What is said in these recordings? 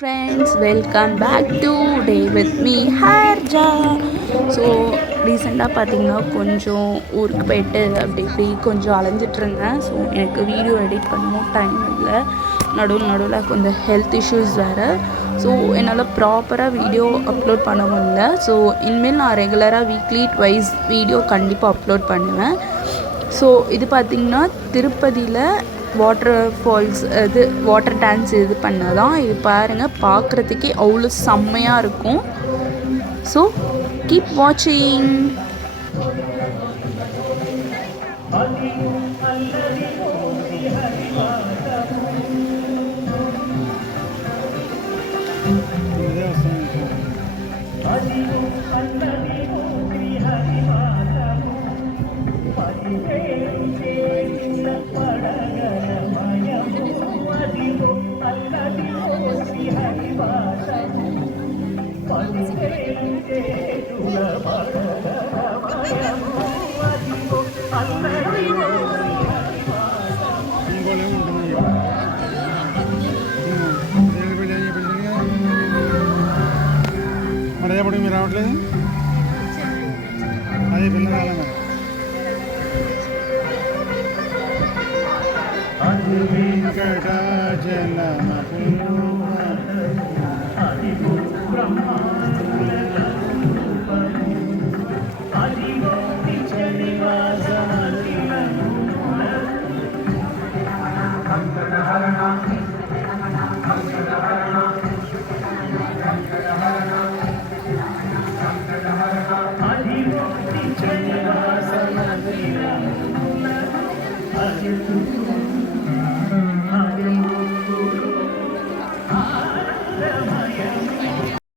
friends, welcome back to Day with me Harja. So ரீசெண்டாக பார்த்தீங்கன்னா கொஞ்சம் ஊருக்கு போயிட்டு அப்படி இப்படி கொஞ்சம் அலைஞ்சிட்டு இருந்தேன். ஸோ எனக்கு வீடியோ எடிட் பண்ணவும் டைம் இல்லை. நடுவில் கொஞ்சம் ஹெல்த் இஷ்யூஸ் வேறு. ஸோ என்னால் ப்ராப்பராக வீடியோ அப்லோட் பண்ண முடியல. ஸோ இனிமேல் நான் ரெகுலராக வீக்லி ட்வைஸ் வீடியோ கண்டிப்பாக அப்லோட் பண்ணுவேன். ஸோ இது பார்த்திங்கன்னா திருப்பதியில் வாட்டர் ஃபால்ஸ் இது வாட்டர் டான்ஸ் இது பண்ணதான். இது பாருங்கள், பார்க்குறதுக்கே அவ்வளோ செம்மையாக இருக்கும். ஸோ கீப் வாட்சிங். మరప్పుడు మీరు రావట్లేదు, అదే పిల్ల రాలే.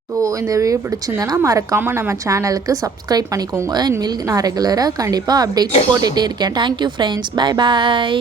ஸோ இந்த வீடியோ பிடிச்சிருந்தேன்னா மறக்காமல் நம்ம சேனலுக்கு சப்ஸ்கிரைப் பண்ணிக்கோங்க. இனிமேல் நான் ரெகுலராக கண்டிப்பாக அப்டேட்ஸ் போட்டுகிட்டே இருக்கேன். தேங்க்யூ ஃப்ரெண்ட்ஸ், பாய் பாய்.